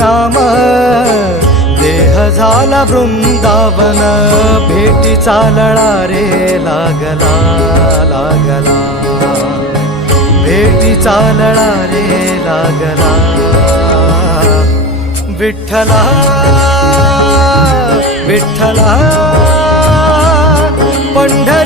नाम देह झाला वृंदावन भेटी चालळा रे लागला लागला भेटी चालळा रे लागला विठ्ठला विठ्ठला पंढर